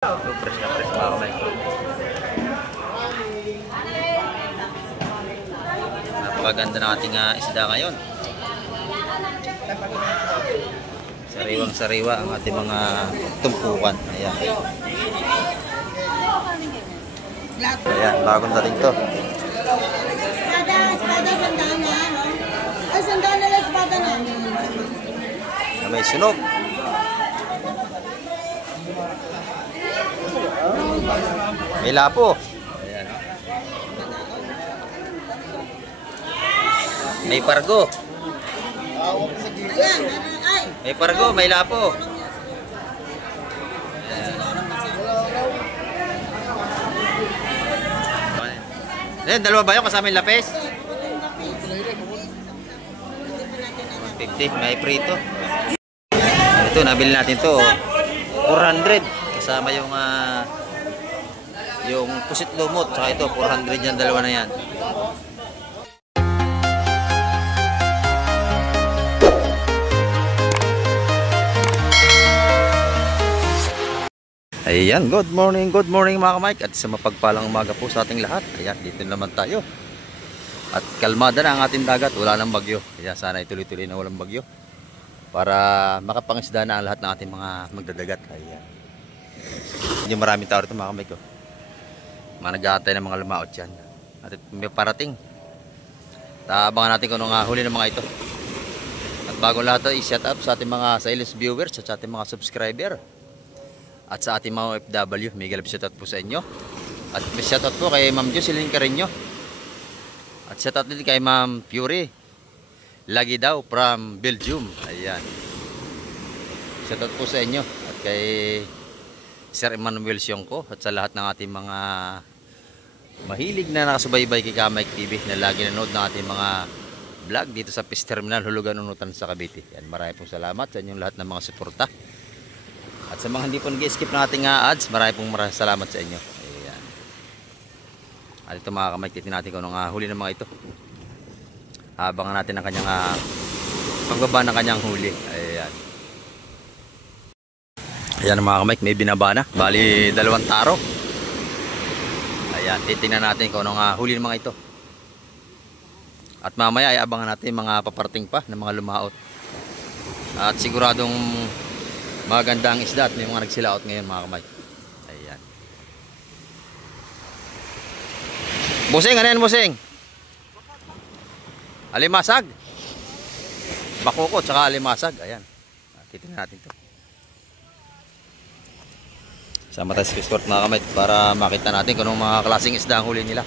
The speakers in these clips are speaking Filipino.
Ito, press na press mga kamay. Napakaganda ng ating isda ngayon. Sariwang sariwa ang ating mga tumpukan. Ayan. Ayan, bagong dating to. Espada, sandana. Ay, sandana lang, espada na. Na may sunog. May lapo. Ayan, oh. May pargo. Ayan, ay. May pargo, may lapo. Ayan, dalawa ba yun kasama yung lapis? 150, may prito. Ito, nabili natin to 400 kasama yung pusit lumot, saka ito 400 yan, dalawa na yan. Ayan, good morning mga kamike, at sa mapagpalang umaga po sa ating lahat. Ayan, dito naman tayo. At kalmada na ang ating dagat, wala nang bagyo. Ayan, sana ituloy-tuloy na walang bagyo para makapangisda na ang lahat ng ating mga magdadagat. Ayan. Hindi maraming tao rito mga kamike. Mga nag-aantay ng mga lumaot yan. At may parating. Taabangan natin kung anong huli ng mga ito. At bago lahat, i-shout out sa ating mga silent viewers at sa ating mga subscriber. At sa ating mga OFW, may galap shoutout po sa inyo. At may shoutout po kay Ma'am Jocelyn Carreño. At shoutout din kay Ma'am Fury Lagi daw from Belgium. Ayan. Shoutout po sa inyo. At kay Sir Emmanuel Sionco. At sa lahat ng ating mga mahilig na nakasubaybay kay Kamike TV na lagi nanood ng ating mga vlog dito sa Fish Terminal, Hulugan, Unutan sa Cavite. Yan, marami pong salamat sa inyong lahat ng mga suporta. At sa mga hindi po nag-skip ng ating ads, marami salamat sa inyo. Ayan. At ito mga kamay, titin natin kung anong huli ng mga ito. Abangan natin ang kanyang pagbaba ng kanyang huli. Ayan. Ayan mga kamay, may binaba na. Bali, 2 taro. Ayan, titingnan natin kung anong huli ng mga ito. At mamaya ay abangan natin mga paparting pa ng mga lumaot. At siguradong maganda ang isda at may mga nagsilaot ngayon mga kamay. Ayan. Busing, ano yan busing? Alimasag. Bakukot, saka alimasag. Ayan. Titignan natin ito. Sama tayo sa fish court mga kamay para makita natin kung anong mga klaseng isda ang huli nila.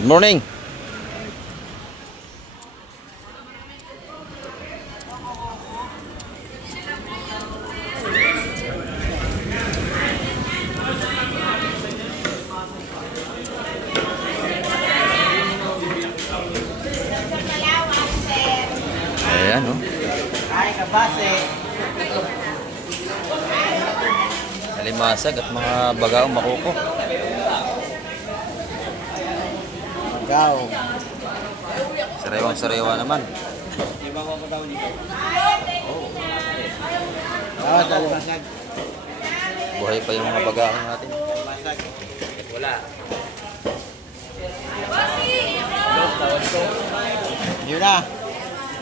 Good morning. Ayan, oh. Alimasag at mga bagaong makuko. Bagaw. Sariwang-sariwa naman. Alimasag. Buhay pa yung mga bagaong natin. Alimasag. Wala. Yun na.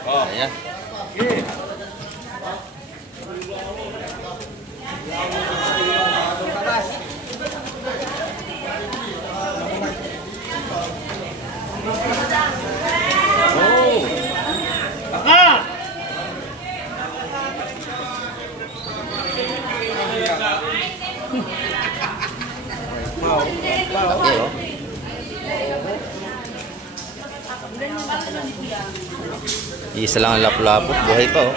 Oh. Ayan. Oh. Baka. Okay, oh. Isa lang ang lapu-lapu, buhay pa oh.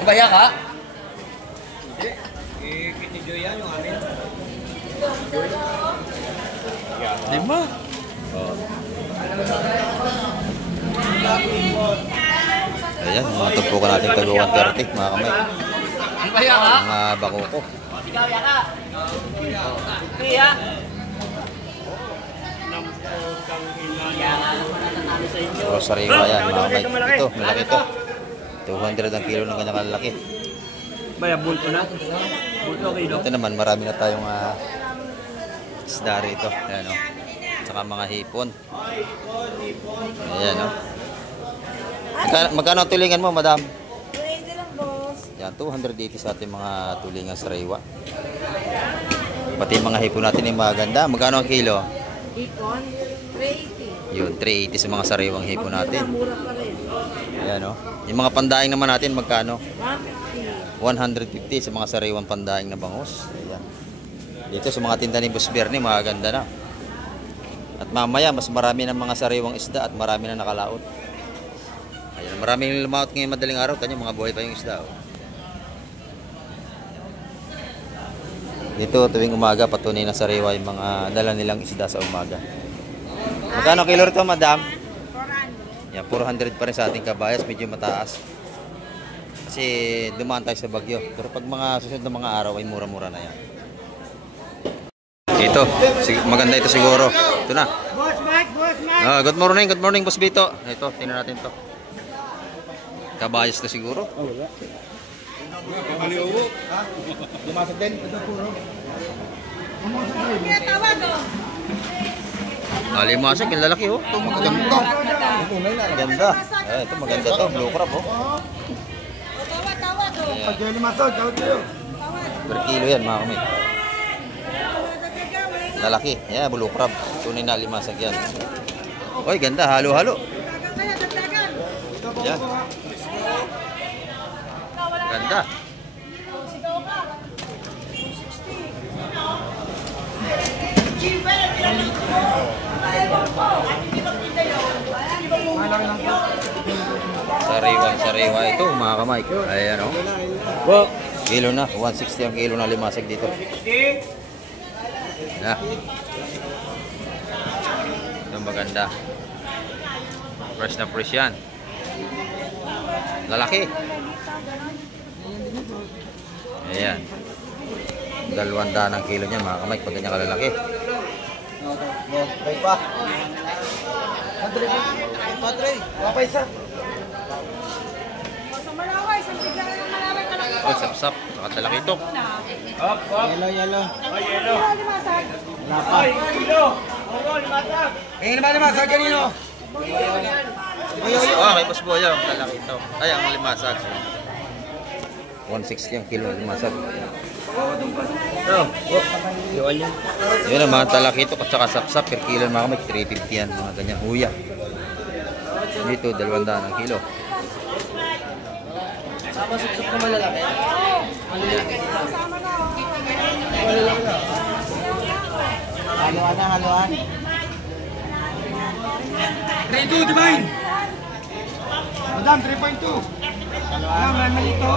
Baya ka? Hindi. Kinijoy yan yung amin. 5? Oh. Ayan, mga tumpukan natin taga 130 mga kamay. Mga bakoko. Puro sariwa yan mga kamay. Ito, malaki to. 200 ang kilo ng kanyang kalaki. Baya, bulto na. Bulto kilo. Ito naman, marami na tayong isda rito. Ayan o. Saka mga hipon. Ayan o. Magkano ang tulingan mo, madam? 280 lang, boss. Yan, 280 sa ating mga tulingan sariwa. Pati yung mga hipon natin yung maganda. Magkano ang kilo? Ipon, 380. Yun, 380 sa mga sariwang hipon natin. Mura pa rin. Ayan o. Yung mga pandaing naman natin, magkano? 150. 150 sa mga sariwang pandaing na bangus. Ayan. Dito sa mga tinda ni Boss Bernie, magaganda na. At mamaya, mas marami ng mga sariwang isda at marami na nakalaot. Ayan, maraming lumaot ngayong madaling araw. Tanya, mga buhay pa yung isda. Oh. Dito, tuwing umaga, patunay na sariwa yung mga dala nilang isda sa umaga. Magkano kilo rito, madam? 400. Yan, 400 pa rin sa ating kabayas, medyo mataas. Kasi dumaan tayo sa bagyo. Pero pag mga susunod na mga araw ay mura-mura na yan. Ito, maganda ito siguro. Ito na. Boss Mike. Good morning, Boss Bito. Ito, tingnan natin to. Kabayas na siguro. Wala. Maliuwo. Ha? Lumasag din. Ito puro. Kaya tawag, oh. Limasag, yung lalaki oh. Ito, maganda. Maganda. Ito, maganda to. Blue crab oh. Tawag, oh. Ayan. Pag lumasag, tawag kayo. Per kilo yan, mga kamay. Lalaki. Yan, blue crab. Tunay na limasag yan. Oy, ganda. Halo-halo. Yan. Ganda. Sariwa ito, mga kamay. Ayan o. Kilo na. 160 ang kilo na limasag dito. Na. Ito maganda. Fresh na fresh yan. Lalaki. Ayan. 200 ang kilo niya, mga kamay, pag ganyan kalalaki. Bay pa. Padre. Wapay sa. Sa Malaway, sa Bigay ng Malaway ka lang. Oh, sap-sap. Saka talakitok. Yelo. Limasag. Ay, kilo. Oo, limasag. Eh, limasag kanino? Oh, kay Boss Boy, ang talakitok. Ay, ang limasag. 160 ang kilo ng limasag. Yun ang mga talakitok at saka sap-sap per kilo, mga kamay, 350 yan, mga ganyan huya. Dito 200 ang kilo. Sama suksok na malalaki. Kasama na, oh. Haluan na, haluan. 3.2, Divine. Madam, 3.2. Haluan. Alam, may ito.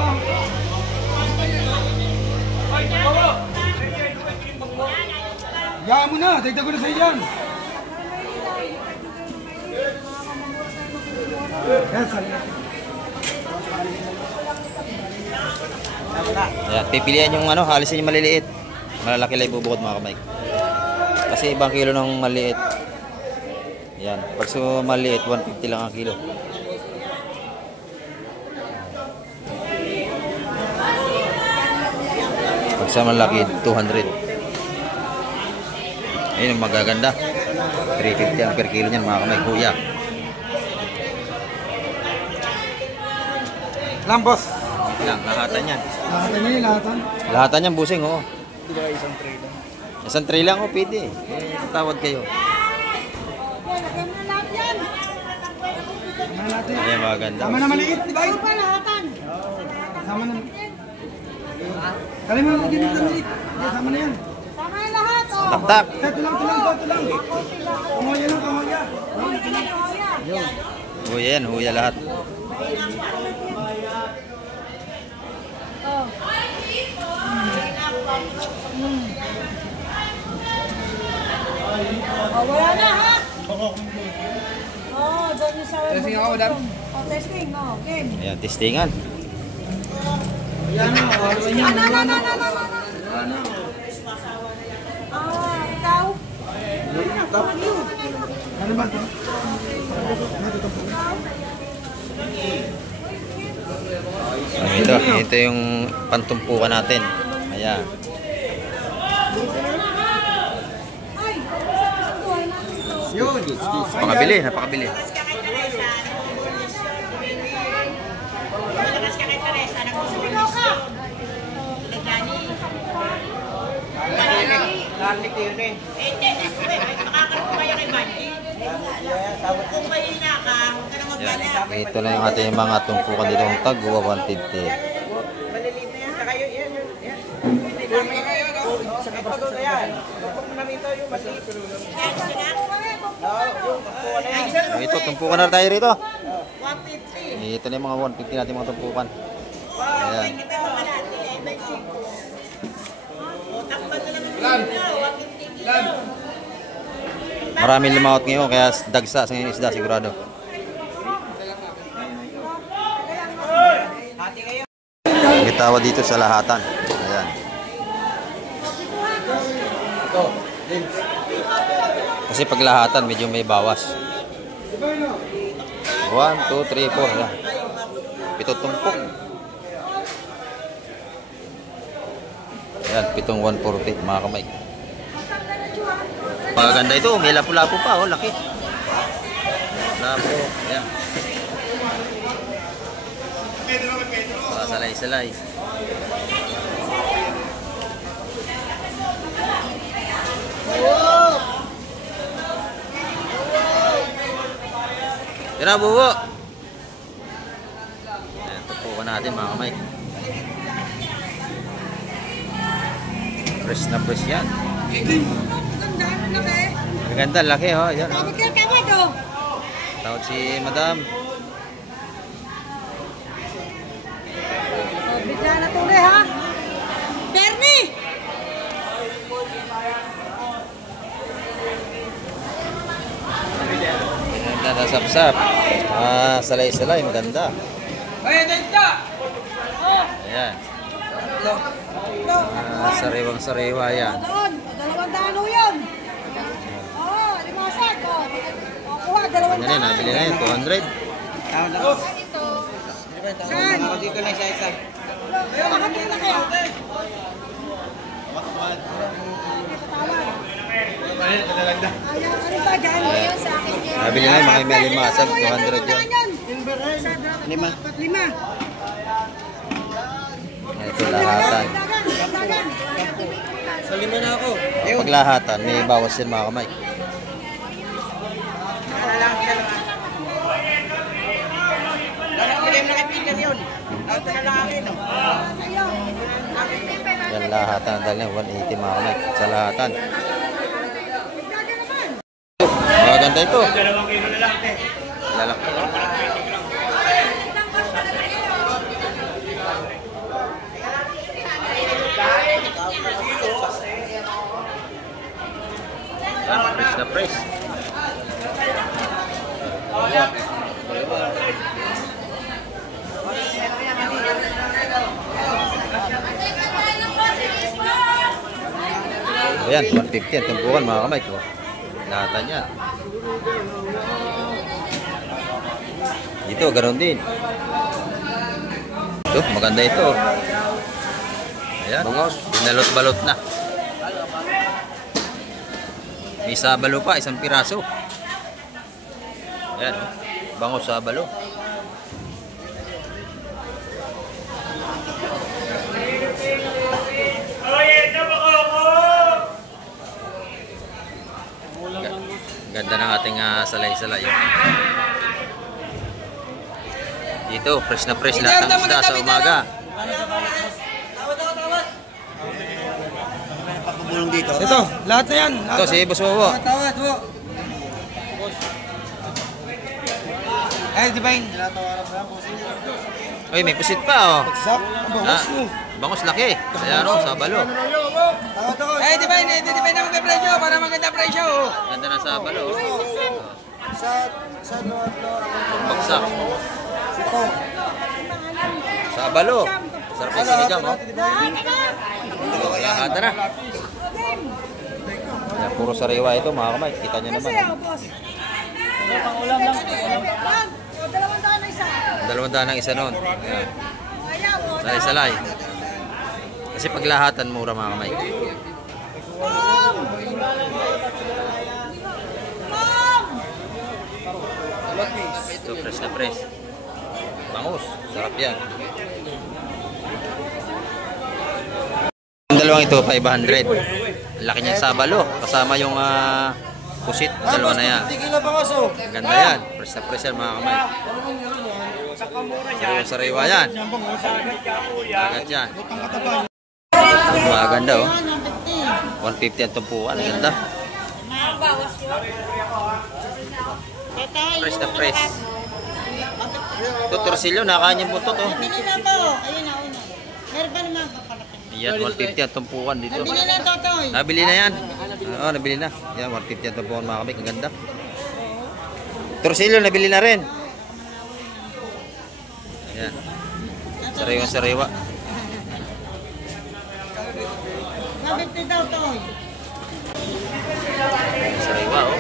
Yaan mo na, dagdag ko na sa iyan. Ayan, pipilian yung ano, halisin yung maliliit. Malalaki lang ibubukod, mga kamay. Kasi ibang kilo ng maliit. Ayan, pag sa maliit, 150 lang ang kilo. Pag sa malaki, 200. Ayun yung magaganda. 350 ang per kilo niyan, mga kamay, kuya. Lambos. Lang, lahatan yan. Lahatan niya yung lahatan. Lahatan yan, busing, oo. Hindi ba isang tray lang? Isang tray lang, pwede. Tatawad kayo. Yan, lagyan mo na lahat yan. Sama natin. Ayan, magaganda. Sama na maliit, Divine. Ano pa lahatan? Sama na. Kali mo na din ng maliit. Sama na yan. Tama yung lahat, oh. Tak-tak. Ito lang. Kamoya lang, kamoya. Huya yan, huya lahat. Oh. Oh, wala na, ha? Oh, doon yung sa... Testing ako, Dad. Oh, testing, oh. Game. Ayan, testingan. Yan na, ano yan? Ano? Ano? Ikaw? Ano ba ito? Ito yung pantumpukan natin. Ayan. Yun. Napakabili, napakabili. Yan. Ito na yung ating mga tumpukan dito ng tagwa 150. Ito, tumpukan na tayo rito. Ito na yung mga 150 natin mga tumpukan. Ayan. Maraming lumawat ngayon kaya dagsa sa ngayon isda sigurado. Bitawa dito sa lahatan. Ayan. Kasi pag lahatan medyo may bawas. 1, 2, 3, 4. Ayan. Pito tumpok. Ayan, pitong 140 mga kamay. Maganda ito, may lapu-lapu pa, oh, laki. Lapu, ayan. Salay-salay. Tira, buwo. Ayan, tupukan natin mga kamay. Fresh na fresh yan. Maganda, laki oh. Yan, oh. Tawad si madam. Bigla na tuloy ha? Bernie! Maganda na sapsap. Salay-salay, maganda. Ayan. Sariwang-sariwa yan. Doon, 200 ho yun. Oo, limasag. Kuha, 200. Ano yun, nabili na yun, 200. Saan? Dito na siya isa. Makapil na kayo. Ayaw, ano ba dyan? Nabili na yun, mga limasag, 200 yun. Lima. Lima. Ito lahatan. Sa 5 na ako. Pag lahatan, may bawas din mga kamay. Yan lahatan, dahil na 180 mga kamay sa lahatan. Maganda ito. Lalaki. Press na press. Ayan, 150 ang tumpukan mga kamay ko. Lahatan yan. Dito, ganoon din. Ito, maganda ito. Ayan, binalot-balot na. May sabalo pa, isang piraso. Ayan, bangos sabalo. Ganda ng ating salay-salay. Dito, fresh na fresh lahat ng isda sa umaga. Ito, lahat na yan. Ito, si Boss Wowo. Tawad, wo. Eh, Divine. Uy, may pusit pa, oh. Sak, ang bangus mo. Bangos laki. Ayan, oh, sabalo. Eh, Divine na magka-presyo para maganda presyo. Ganda ng sabalo, oh. Sa luwag lo. Bagsak. Sito. Sabalo. Sarap yung sinigang, oh. Lahata na. Yan, puro sariwa ito, mga kamay. Kita nyo naman. Kasi, boss. Ulam lang. Lang. O, 200 na isa. 200 ng isa noon. Yan. O, ayaw. O, Salay-salay. Kasi paglahatan mura, mga kamay. Tom! Tom! Ito, press na press. Bangus. Sarap yan. Ang dalawang ito, 500. Laki niya sa balo. Kasama yung pusit. Dalawa na yan. Tigil na bangas, oh. Ganda yan. Press na press yan, mga kamay. Sariwa yan. Agad yan. Maganda, oh. 150 ang tumpuan. Ganda. Press na press. Ito, torsilyo. Nakain yung buntot, oh. Nabili na to. Ayun na, una. Meron pa naman kapalaki. Yan, 150 ang tumpuan dito. Nabili na to, Toy. Nabili na yan. Oo, nabili na. Yan, 150 ang tumpuan, mga kamay. Ang ganda. Torsilyo, nabili na rin. Ayan. Sariwa-sariwa. 150 daw, Toy. Sariwa, oh.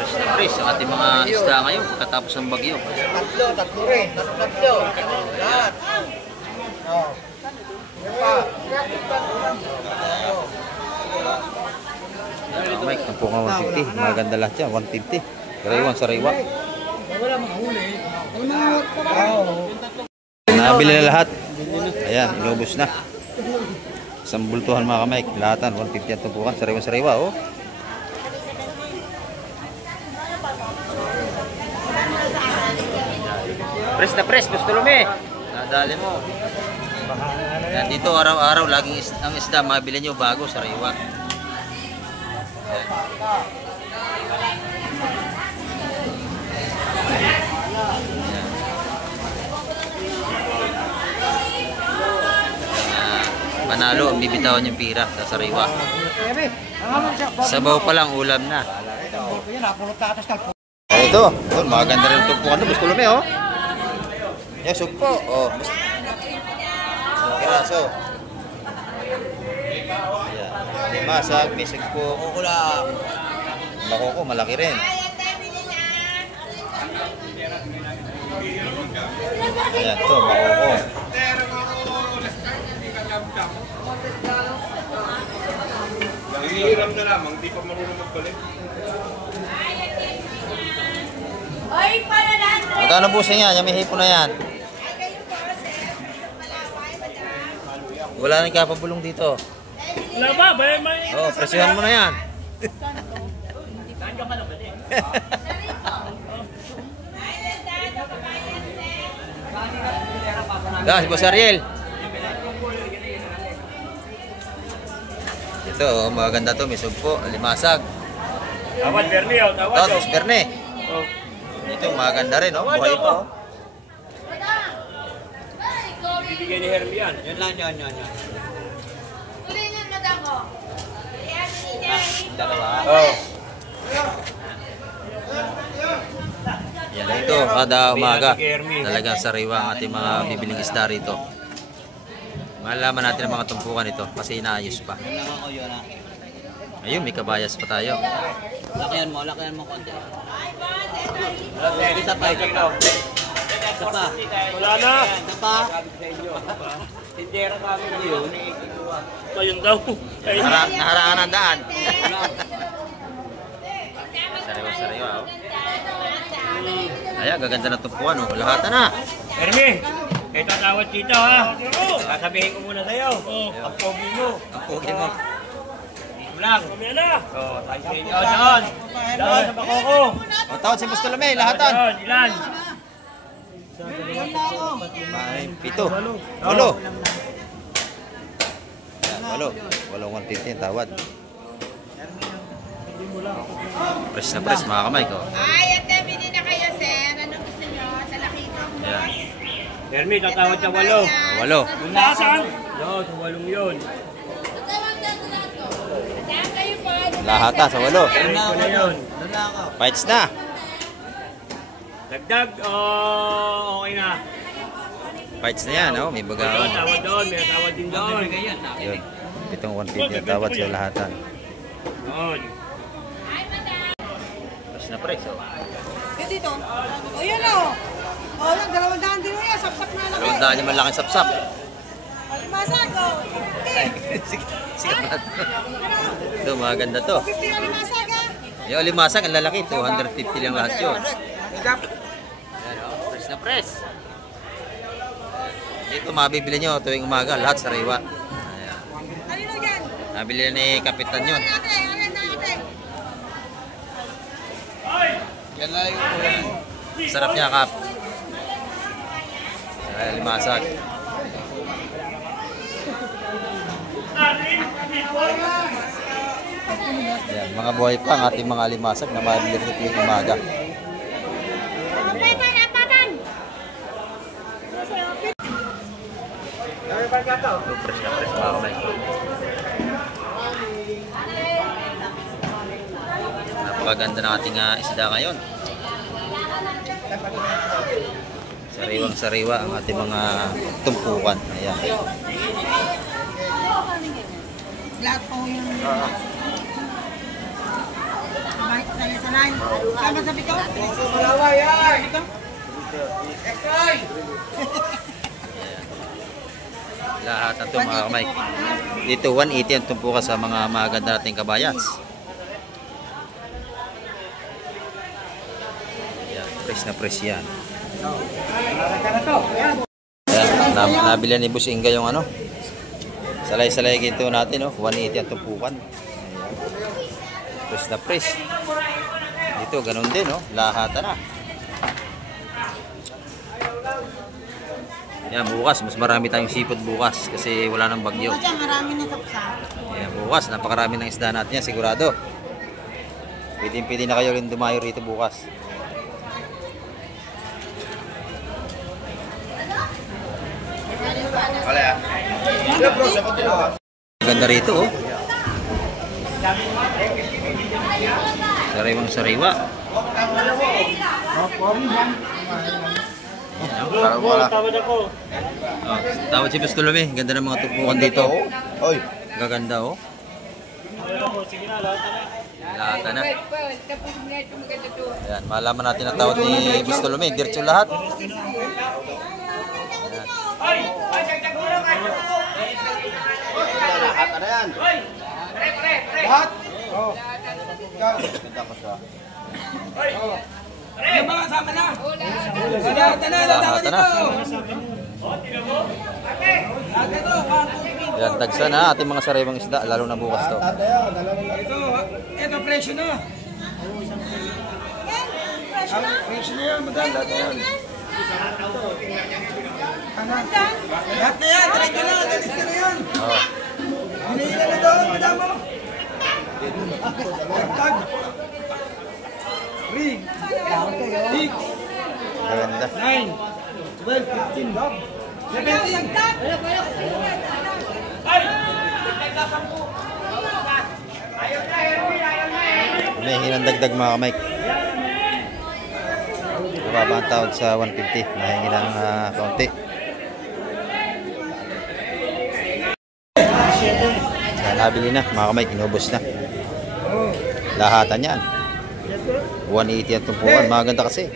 Fresh na fresh ang ating mga isda ngayon pagkatapos ng bagyo. Tatlo rin. Tatlo. Lahat. Oh. Mga Mike, ang punga 150. Maganda lahat yan, 150. Sariwa. Wala mga huli. Nabili na lahat. Ayan, inubos na. Isang bultuhan, mga kamay. Lahatan, 150 ang tumpukan. Sariwa, oh. Press na press, gusto lume. Nadali mo. Yan, dito araw-araw, laging ang isda, mabili nyo bago, sariwa. Yan. Yan. Panalo, ang bibitawan yung pira sa sariwa. Sabaw pa lang, ulam na. Ito, maganda rin ito po. Gusto lume, oh. Yan, sugpo. Oh. Kiraso. Ayan. Limasag, may sugpo. Makoko, malaki rin. Ayan, ito, makoko. Hihiram na lamang, di pa marunong magbalik. Magkano busin yan? Yan, may hipo na yan. Wala nang kapabulong dito. Wala ba? May Oh, presyohan mo na yan. Si Boss Ariel. Ito, oh, maganda to. May sugpo, limasag. Tawad, Bernie, oh. Tawad, Ito, Miss Berne. oh. Ito, maganda rin. Oh. Buhay pa. Oh. Bibigyan ni Hermie yan. Yan lang, yan. Kulinan mo daw ko. Dalawa. Oh. Yan ito, kada umaga. Talagang sariwa ang ating mga bibiling isda rito. Malalaman natin ang mga tumpukan ito kasi inaayos pa. Ayun, may kabayas pa tayo. Lakihan mo konti. Isa pa. Wala na. Isa pa. Tindera namin yun. Ito yun daw. Ayun. Naharaan ang daan. Sariwa, oh. Ayan, gaganda na tumpukan, oh. Lahatan na. Hermie, ito tawad dito, ha? Sasabihin ko muna sa'yo. Ang pogi mo. Ang pogi mo. Dito lang. Mamaya na. Oh, tayo sa inyo. Doon. Doon sa bakoko. O, tawad si Boss Tolome, lahatan. Doon, ilan? Ay, pito. Walo. Ayan, walo. Walong 150 ang tawad. Press na press, mga kamay ko. Ay, ate, bili na kayo, sir. Anong gusto nyo? Sa lakito, Ayan. Hermie, tatawad sa 8. Walo. Yung nasaan? Doon, sa 8 yun. Lahata sa walo. Ito na yun. Fights na. Dagdag, okay na. Fights na yan, oh. May baga. Doon, tawad doon. May tawad din doon. Yun. Itong 150 na tawad sa lahatan. Doon. Tapos na press, oh. Yan dito. O yan o. O yan, 200 din mo yan. Sapsak na lang. Dalawang daan yung malaking sapsap. Alimasag o. Sikat na to. Ito, maganda to. 50 alimasag ha. Yung alimasag, ang lalaki. 250 lang lahat yun. Yan, oh. Press na press. Dito mabibili nyo tuwing umaga. Lahat sariwa. Ayan. Kanino yan? Nabili na ni Kapitan yun. Ate, alin na ate. Sarap niya, Kap. Alimasag. Yan, mga buhay pa ang ating mga alimasag na mabili rin tuwing umaga. So, fresh na fresh mga kamay. Napakaganda ng ating isda ngayon. Sariwang sariwa ang ating mga tumpukan. Ayan. Lahat po yung... Sanay. Kama sa bitaw? Malaway ay! Lahat ng ito mga kamay. Dito 180 ang tumpukan sa mga maganda nating kabayats. Ayan, fresh na fresh yan. Ayan, nabili ni Boss Inga yung ano. Salay-salay ginto natin, oh. 180 ang tumpukan. Ayan. Fresh na fresh. Dito, ganun din, oh. Lahatan na. Yan, bukas. Mas marami tayong seafood bukas kasi wala nang bagyo. Diyan, marami na sapsap. Yan, bukas. Napakarami ng isda natin yan, sigurado. Pwede na kayo rin dumayo rito bukas. Ganda rito, oh. Sariwang sariwa. Tawad ako. Oh, tawad si Pastolome. Ganda ng mga tumpukan dito. Oy, gaganda, oh. Sige na, lahat na. Lahat na. Ayan, malaman natin ang tawad ni Pastolome. Diretso lahat. Yung mga sama na. Lahat na. Lahat na. Yan, tagsa na ating mga sariwang isda, lalo na bukas to. Ito, presyo na. Presyo na yan, madal. Lahat na yan. Lahat na yan, try ko na. Dalis ka na yan. Oh. Hinihila na doon, madama. Tag. Ring. 6. Ganda. 9. 12, 15, Bob. 17. Humihingi ng dagdag mga kamay. Mababa ang tawad sa 150. Nahingi ng kaunti. Yan, nabili na mga kamay. Inubos na. Lahatan yan. 180 ang tumpukan. Maganda kasi.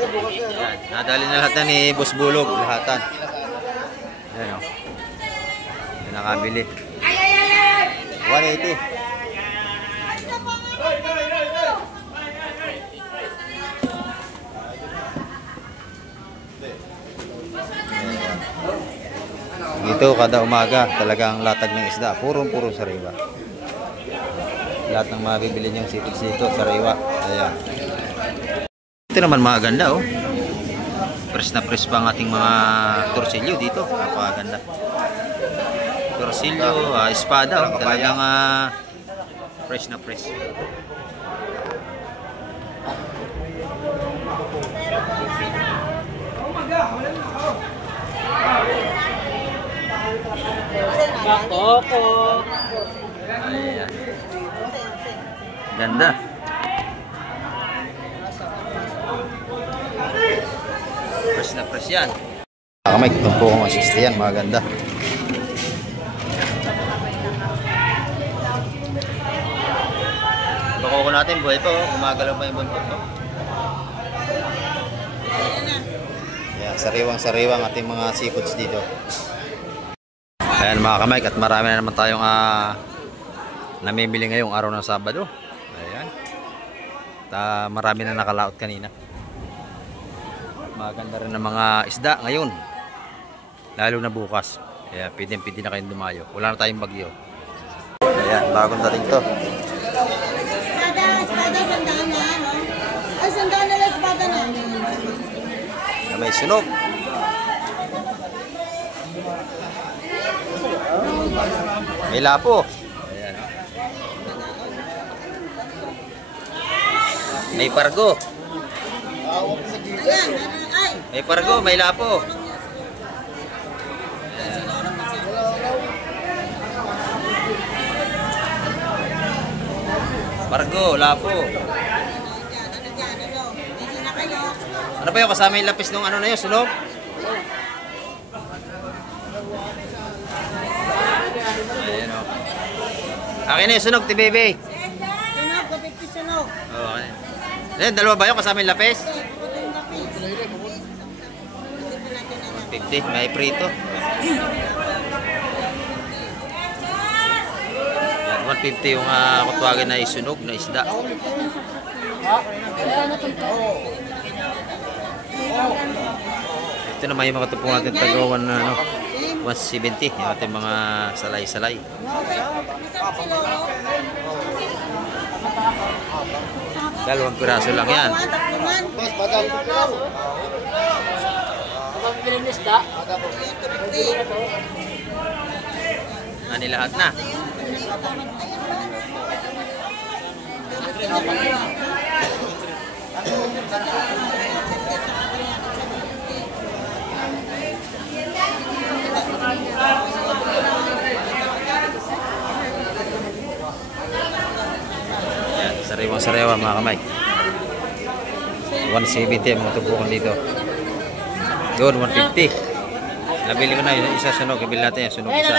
Yan, nadali na lahat na ni Boss Bulog, lahatan. Yan, oh. Yan nakabili. 180. Dito kada umaga talagang latag ng isda, puro sariwa. Lahat ng mabibili niyong sito sariwa. Ayan. Ito naman maganda, oh. Fresh na fresh pa ang ating mga torsilyo dito. Napakaganda. Torsilyo, espada, oh. Talagang fresh na fresh. Ayan. Ganda. Fresh na fresh yan. Kamay, tumpo ko mga 60 yan, mga ganda. Bako ko natin, buhay pa oh. Gumagalaw pa yung buntot oh. Yeah, sariwang-sariwang ating mga seafoods dito. Ayan mga kamay, at marami na naman tayong namimili ngayong araw ng Sabado. Ayan. Marami na nakalaot kanina. Maganda rin ng mga isda ngayon. Lalo na bukas. Kaya pwede na kayong dumayo. Wala na tayong bagyo. Ayan, bagong dating to. Espada, sandaan na, no? Ay, sandaan na lang, espada na. Na may sunog. May lapo. Ayan. May pargo. Ayan, ay. May pargo, may lapo. Pargo, lapo. Ano ba yung kasama yung lapis nung ano na yun, sunog? Ayan o. Akin na yung sunog, Tibebe. Sunog, kapit sunog. Oo, akin. Ayan, dalawa ba yung kasama yung lapis? 150, may prito. Yan, 150 yung kutwagin na isunog na isda. Ito naman yung mga tupong natin tagawan na 170 yung ating mga salay-salay. Dalawang piraso lang yan. Ani lahat na. Yan, sariwang-sariwa mga kamay. 170 ang mga tubukan dito. Doon, 150. Nabili ko na yung isa sunog. Ibili natin yung sunog isa.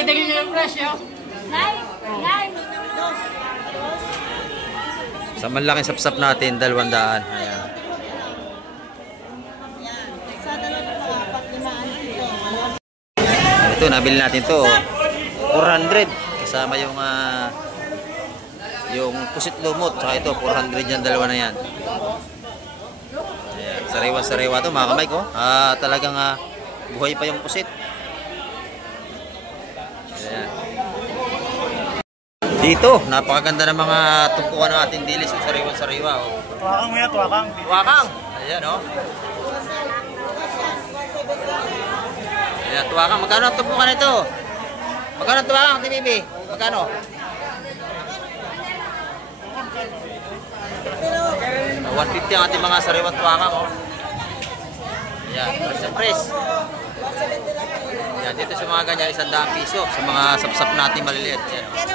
Sa malaking sapsap natin, 200. Ayan. Ito, nabili natin to 400. Kasama yung pusit lumot. Saka ito, 400 yan, dalawa na yan. Ayan, sariwa-sariwa to mga kamay ko. Talagang buhay pa yung pusit. Ayan. Dito, napakaganda ng mga tumpukan ng ating dilis. Sariwa-sariwa. Oh. Tuwakang mo yan, tuwakang. Tuwakang! Ayan o. Oh. Ayan, tuwakang. Magkano ang tumpukan ito? Magkano ang tuwakang, TBB? Magkano? 150 ang ating mga sariwang tuwakang. Oh. Ayan, press na press. Ayan, dito sa mga ganyan, 100 piso. Sa mga sapsap natin maliliit. Ayan, oh.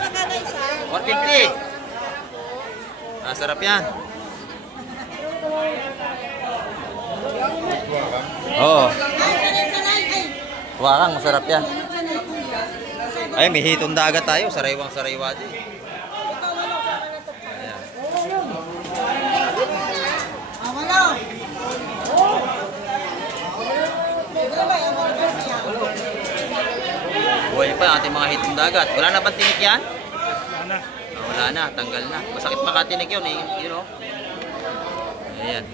150. Sarap yan. Oo. Tuwakang, masarap yan. Ay, may hitong dagat tayo. Sariwang-sariwa din. Ayan. Buhay pa ang ating mga hitong dagat. Wala na bang tinik yan? Wala na, tanggal na. Masakit makatinik yun eh. You know? Ayan.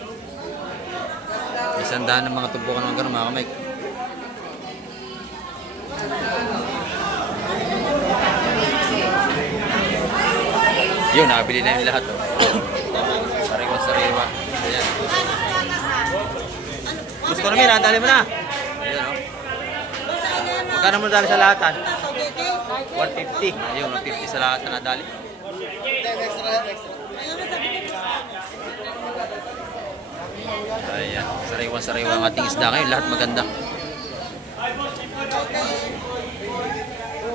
Isang daan ng mga tumpukan ng gano'n mga kamay. Yun, nakabili na yung lahat. Oh. Sariwa-sariwa. Ayan. Gusto namin, dali mo na. Ayan o. Oh. Magkano mo dali sa lahatan? 150. Ayun, 150 sa lahat na nadali. Ayan, sariwa-sariwa ang ating isda ngayon. Lahat maganda.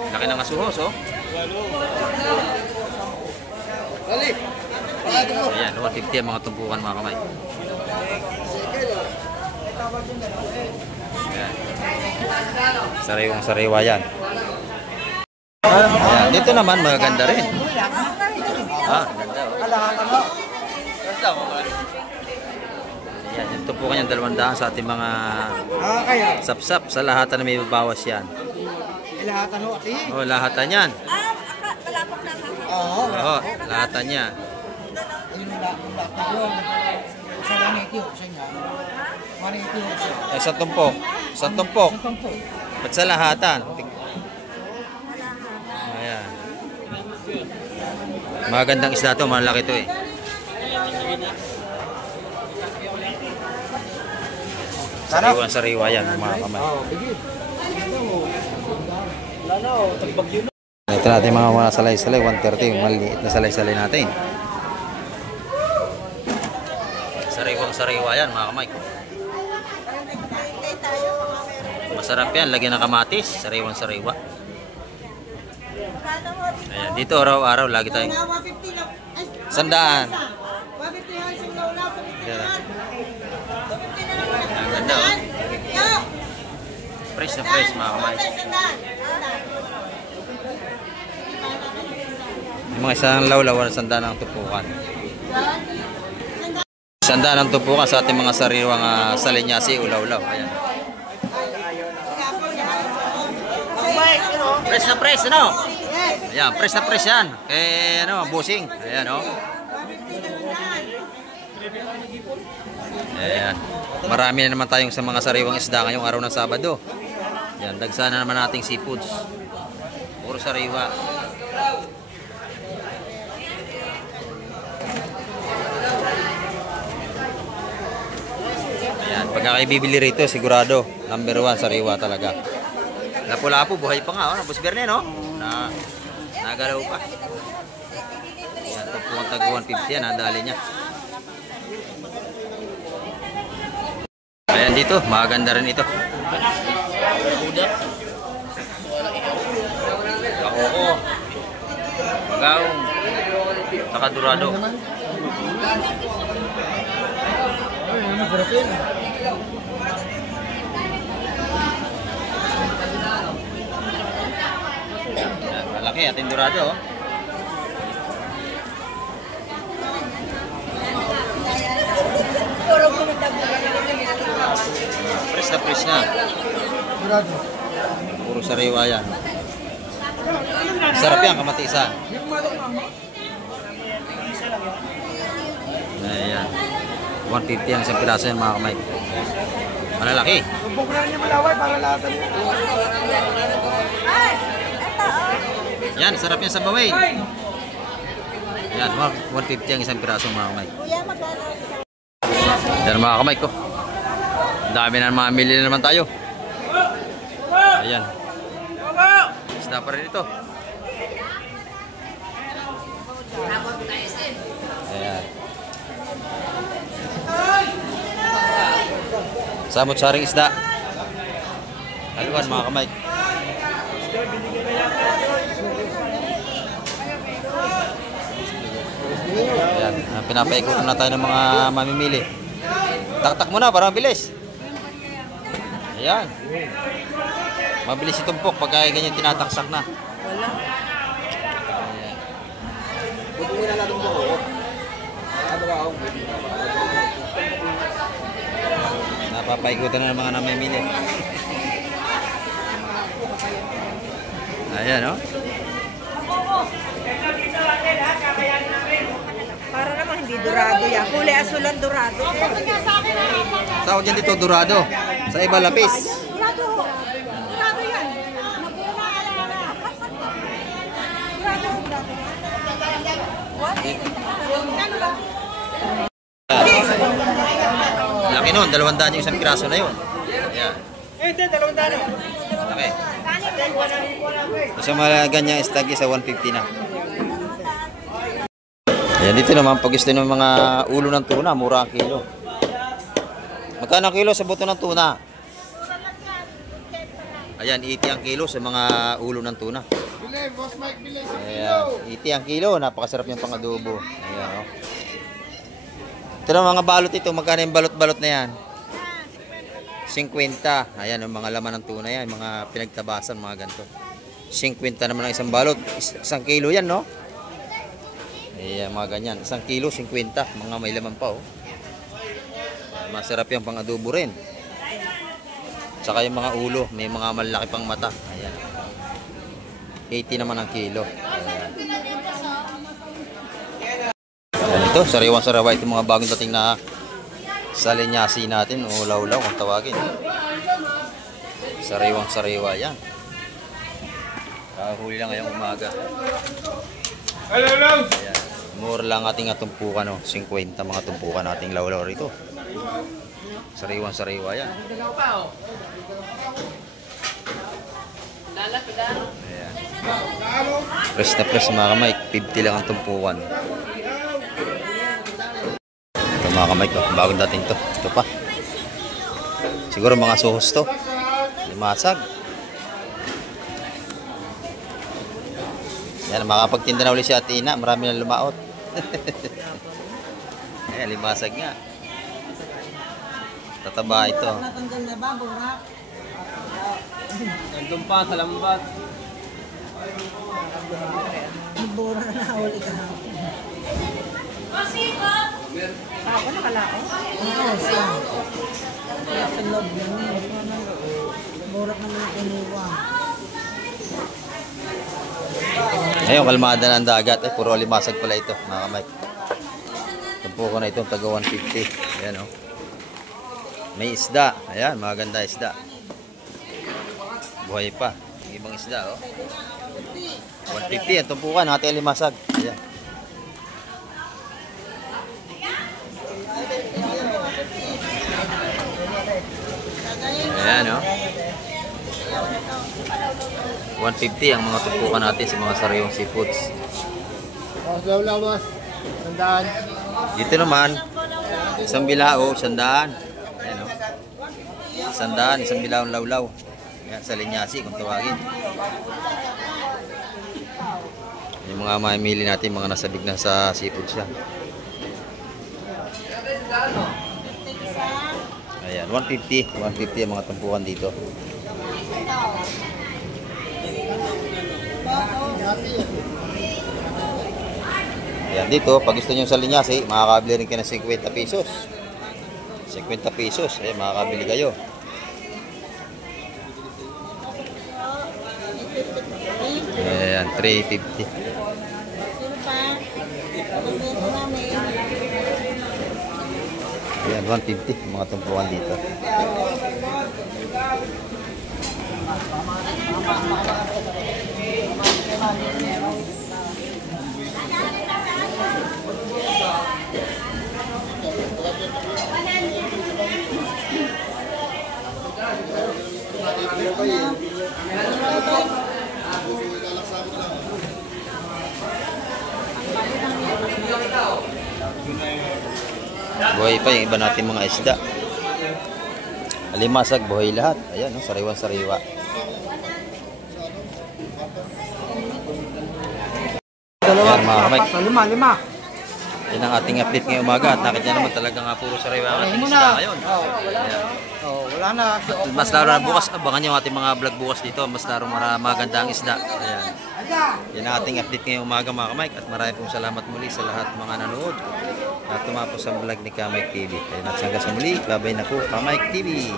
Laki ng asuhos, oh. Ayan, 150 ang mga tumpukan mga kamay. Ayan. Sariwang sariwa yan. Ayan, dito naman magaganda rin. Ganda, oh. Ayan, yung tumpukan yung 200 sa ating mga sapsap. Sa lahatan na may babawas yan. Lahatan ho, ati. Oh, lahatan yan. Palapok na Oo. Oo, lahatan niya. Ayun yung lahatan yun. Sa 180 ho, sa inyo. 180 ho siya. Isang tumpok. Isang tumpok. Isang tampo. Ba't sa lahatan? Ayan. Magandang isda to, malaki to eh. Sariwa sariwa yan, mga kamay. Ito natin mga salay-salay, 130, maliit na salay-salay natin. Sariwang sariwa yan, mga kamay. Masarap yan, lagyan ng kamatis, sariwang sariwa. Ayan, dito araw-araw lagi tayong 150 lang. Ay, 100. 150 yan, isang lola, 150 yan. 250 na lang. Ang ganda, oh. Yo! Fresh na fresh, mga kamay. Yung mga isang lawlaw, sandaan ang tupukan. Sandaan ang tupukan sa ating mga sariwang salinyasi, ulaw-law. Ayan. Fresh na fresh, ano? Ayan, fresh na fresh yan. Eh, ano, busing. Ayan, oh. Ayan. Marami na naman tayong sa mga sariwang isda ngayong araw ng Sabado. Ayan, dagsa na naman nating seafoods. Puro sariwa. Ayan, pagka kayo bibili rito, sigurado, number 1, sariwa talaga. Lapu-lapu, buhay pa nga, oh. Boss Berne, no? Nagalaw pa. Ayan, ito po ang tag 150 yan, nadali niya. Ayan dito, maganda rin ito. Kakoko, magaong, saka dorado. Malaki ating dorado, oh. Fresh na fresh na. Puro sariwa yan. Sarap yan, kamatisan. Ayan. 150 ang isang piraso yan, mga kamay. Malalaki. Bukran niya malaway para lahatan niya. Yan, sarap yan sa baway. Yan, 150 ang isang piraso, mga kamay. Yan, mga kamay ko. Dami na mamili na naman tayo. Ayan. Isda pa rin ito. Ayan. Samot-saring isda. Haluan, mga kamay. Ayan. Pinapaikot na tayo ng mga mamimili. Taktak mo na para mabilis. Ayan. Mabilis itumpok pag kaya ganyan tinataksak na. Wala. Ayan. Napapaikutan na ng mga namimili. Ayan, oh. Para naman hindi dorado yan. Kulay asulan dorado. Tawag yan dito, dorado. Sa iba, lapis. Dorado ho. Dorado yan. Laki nun, 200 yung isang piraso na yun. Ayan. Laki. Kasi mga ganyan istagi sa 150 na. Ayan, dito naman pag gusto ng mga ulo ng tuna, mura ang kilo. Magkano ang kilo sa buto ng tuna? Ayan, 80 ang kilo sa mga ulo ng tuna. Ayan, 80 ang kilo. Napakasarap yung pang-adobo. Ayan, oh. Ito na mga balot ito. Magkano yung balot-balot na yan? 50. Ayan, yung mga laman ng tuna yan. Mga pinagtabasan, mga ganito. 50 naman ang isang balot. Isang kilo yan, no? Ayan, mga ganyan. Isang kilo, 50. Mga may laman pa, oh. Masarap yung pang-adobo rin. Tsaka yung mga ulo. May mga malaki pang mata. Ayan. 80 naman ang kilo. Ayan, ito, sariwang-sariwa. Ito mga bagong dating na salinyasi natin. O law-law kung tawagin. Sariwang-sariwa yan. Kahuli lang ngayong umaga. Ayan. Mura lang ating tumpukan. 50 mga tumpukan nating law-law rito. Sariwang-sariwa yan. Ayan. Press na press mga kamay. 50 lang ang tumpukan. Ito mga kamay ko. Bagong dating to. Ito pa. Siguro mga suhos to. Limasag. Yan. Makapagtinda na ulit si Ate Ina. Marami na lumaot. Ayan. Limasag nga. Tataba ito. Natanggal na ba, burak? Nandun pa sa lambat. Bura na huli ka. Ako nakalako? Oo, siya. Kaya sa loob na niya. Burak naman ang kinuha. Ngayon, kalmada na ang dagat. Puro limasag pala ito, mga kamay. Tumpo ko na itong taga 150. Ayan, oh. May isda. Ayan, maganda isda. Buhay pa. Yung ibang isda, oh. 150 ang tumpukan. Hati limasag. Ayan. Ayan, oh. 150 ang mga tumpukan natin sa mga sariwang seafoods. Law-law, boss. Sandaan. Dito naman, isang bilao, 100. Ayan, oh. 100, isang bilaong lawlaw. Ayan, sa linyasi kung tawagin. Yung mga mamili natin, mga nasabig na sa seafood siya. Ayan, 150. 150 ang mga tumpukan dito. Ayan, dito, pag gusto nyo sa linyasi, makakabili rin kayo ng 50 pesos. 50 pesos, ayan, makakabili kayo. Ayan, 350. Ayan, 150 mga tumpuan dito. Buhay pa yung iba natin mga isda. Alimasag, buhay lahat. Ayan, no? Sariwan-sariwa. Ayan mga kamay. Lima. Yan ang ating update ngayong umaga. At nakita naman talaga nga puro sariwa ang ating isda ngayon. Ayan. Wala na. At mas laro na bukas, abangan nyo ang ating mga vlog bukas dito. Mas laro maganda ang isda. Ayan. Yan ang ating update ngayong umaga mga kamay. At maraming pong salamat muli sa lahat mga nanood at tumapos ang vlog ni Kamay TV. Ayan, at hanggang sa muli, babay na po Kamay TV.